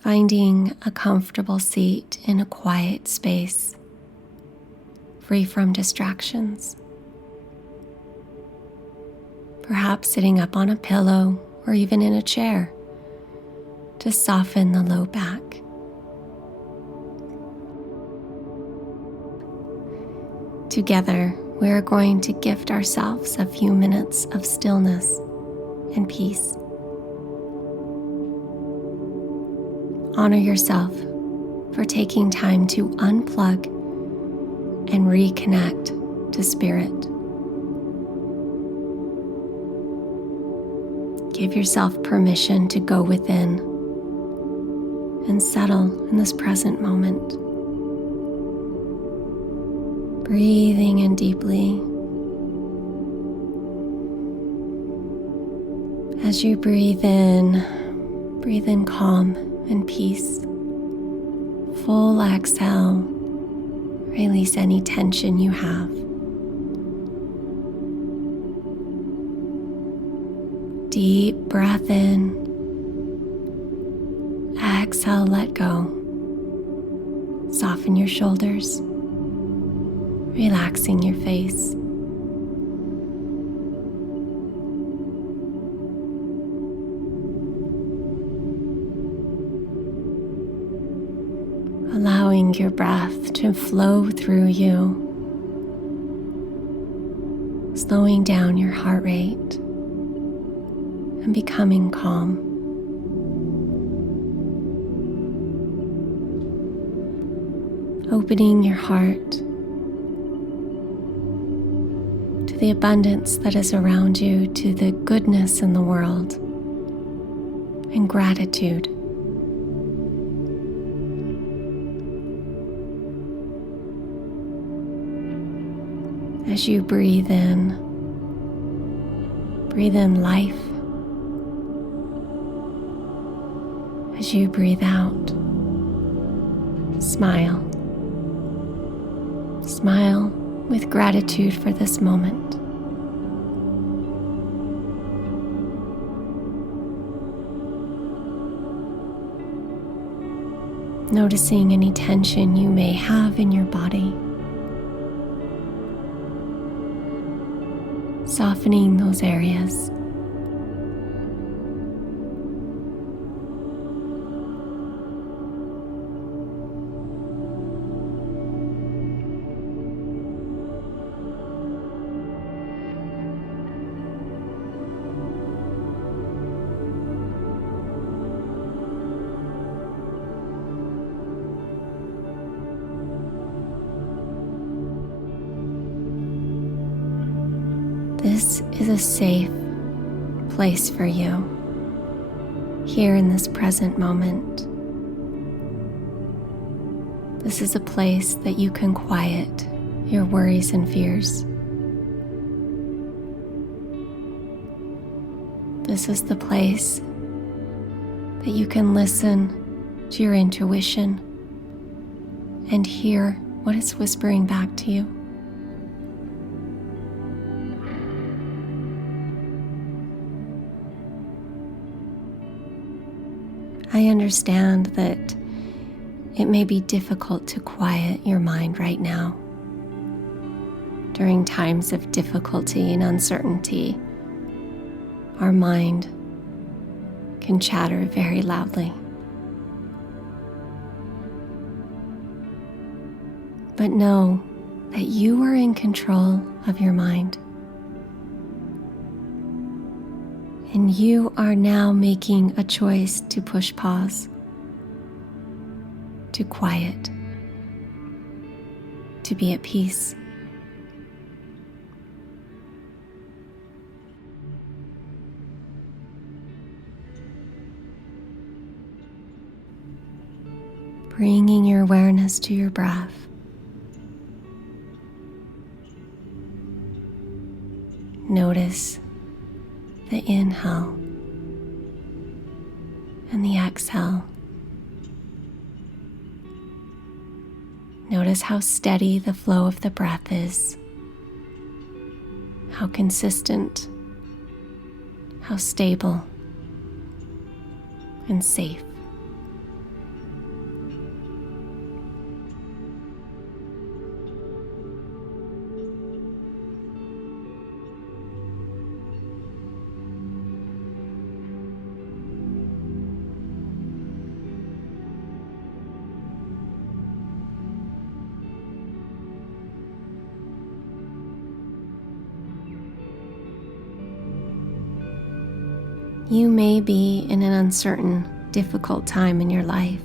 Finding a comfortable seat in a quiet space, free from distractions. Perhaps sitting up on a pillow or even in a chair to soften the low back. Together, we are going to gift ourselves a few minutes of stillness and peace. Honor yourself for taking time to unplug and reconnect to spirit. Give yourself permission to go within and settle in this present moment. Breathing in deeply. As you breathe in calm and peace. Full exhale, release any tension you have. Deep breath in. Exhale, let go. Soften your shoulders, relaxing your face. Allowing your breath to flow through you, slowing down your heart rate and becoming calm. Opening your heart to the abundance that is around you, to the goodness in the world, and gratitude. As you breathe in life. As you breathe out, smile. Smile with gratitude for this moment. Noticing any tension you may have in your body. Softening those areas. This is a safe place for you, here in this present moment. This is a place that you can quiet your worries and fears. This is the place that you can listen to your intuition and hear what it's whispering back to you. I understand that it may be difficult to quiet your mind right now. During times of difficulty and uncertainty, our mind can chatter very loudly. But know that you are in control of your mind. And you are now making a choice to push pause, to quiet, to be at peace. Bringing your awareness to your breath. Notice the inhale and the exhale. Notice how steady the flow of the breath is, how consistent, how stable and safe. You may be in an uncertain, difficult time in your life.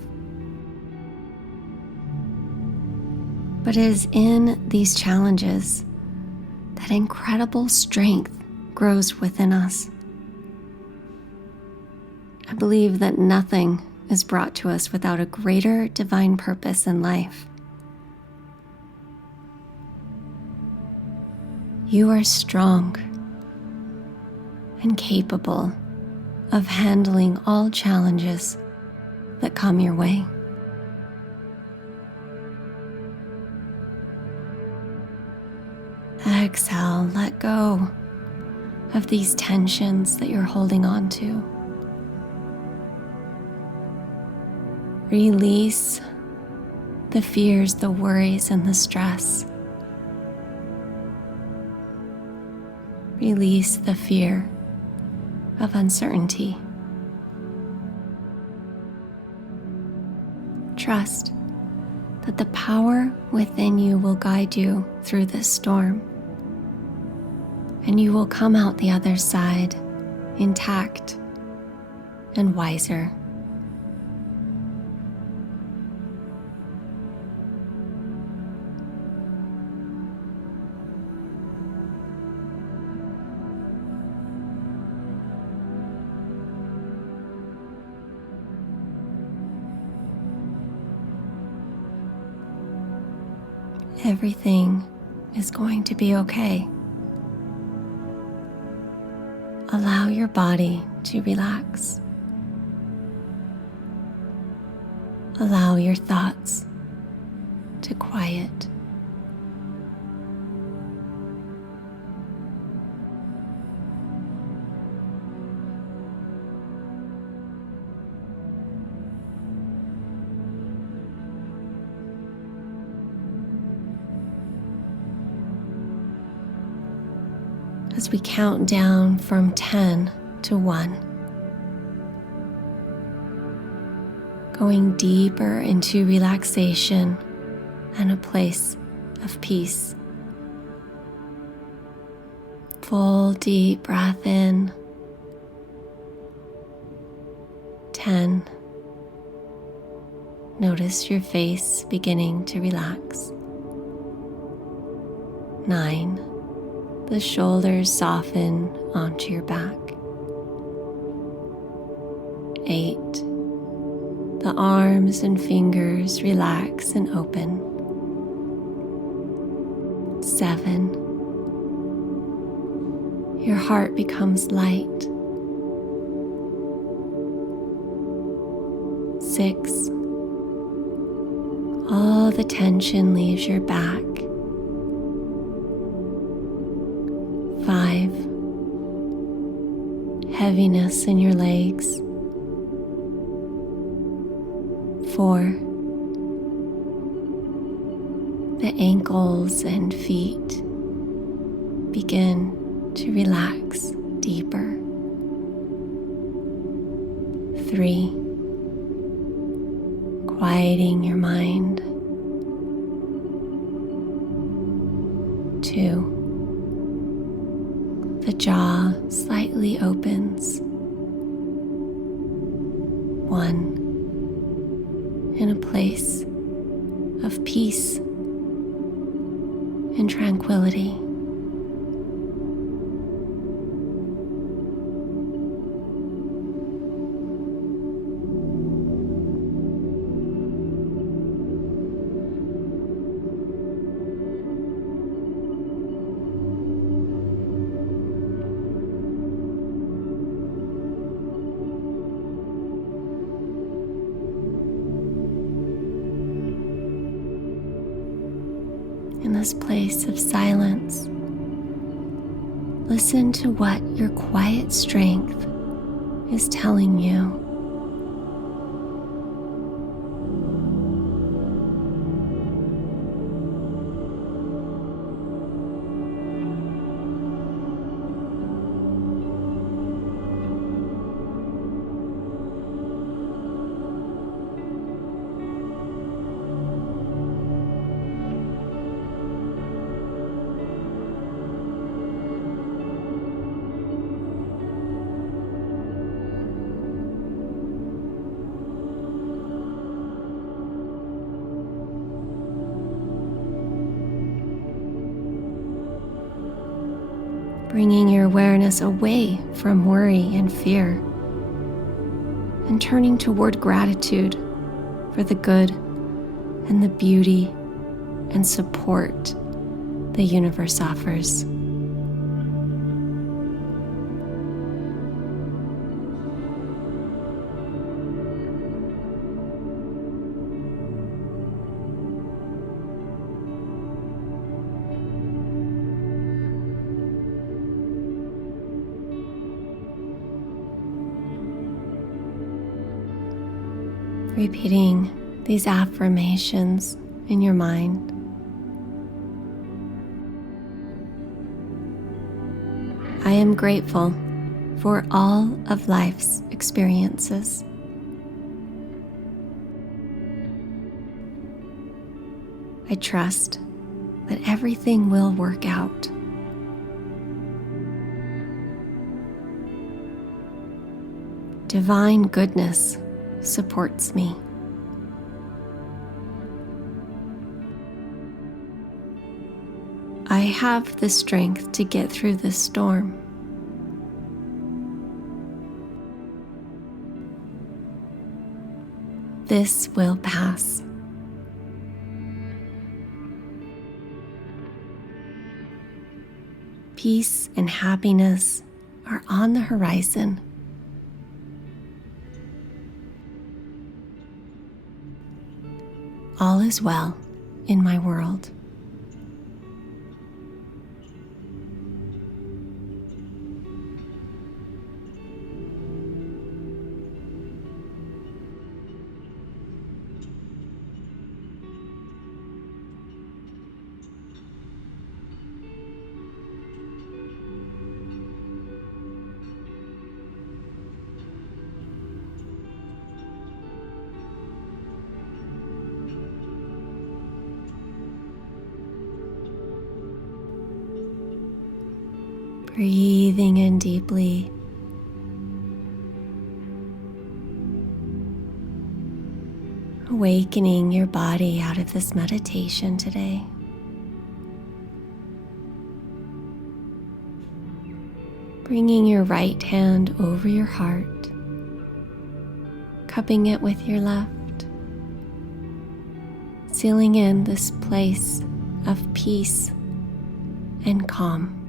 But it is in these challenges that incredible strength grows within us. I believe that nothing is brought to us without a greater divine purpose in life. You are strong and capable of handling all challenges that come your way. Exhale, let go of these tensions that you're holding on to. Release the fears, the worries, and the stress. Release the fear of uncertainty. Trust that the power within you will guide you through this storm, and you will come out the other side intact and wiser. Everything is going to be okay. Allow your body to relax. Allow your thoughts to quiet. As we count down from 10 to 1, going deeper into relaxation and a place of peace. Full deep breath in. 10. Notice your face beginning to relax. 9. The shoulders soften onto your back. 8. The arms and fingers relax and open. 7. Your heart becomes light. 6. All the tension leaves your back. 5. Heaviness in your legs. 4. The ankles and feet begin to relax deeper. 3. Quieting your mind. 2. The jaw slightly opens. 1. In a place of peace and tranquility. In this place of silence, Listen to what your quiet strength is telling you. Bringing your awareness away from worry and fear and turning toward gratitude for the good and the beauty and support the universe offers. Repeating these affirmations in your mind. I am grateful for all of life's experiences. I trust that everything will work out. Divine goodness supports me. I have the strength to get through this storm. This will pass. Peace and happiness are on the horizon. All is well in my world. Breathing in deeply. Awakening your body out of this meditation today. Bringing your right hand over your heart, cupping it with your left, sealing in this place of peace and calm.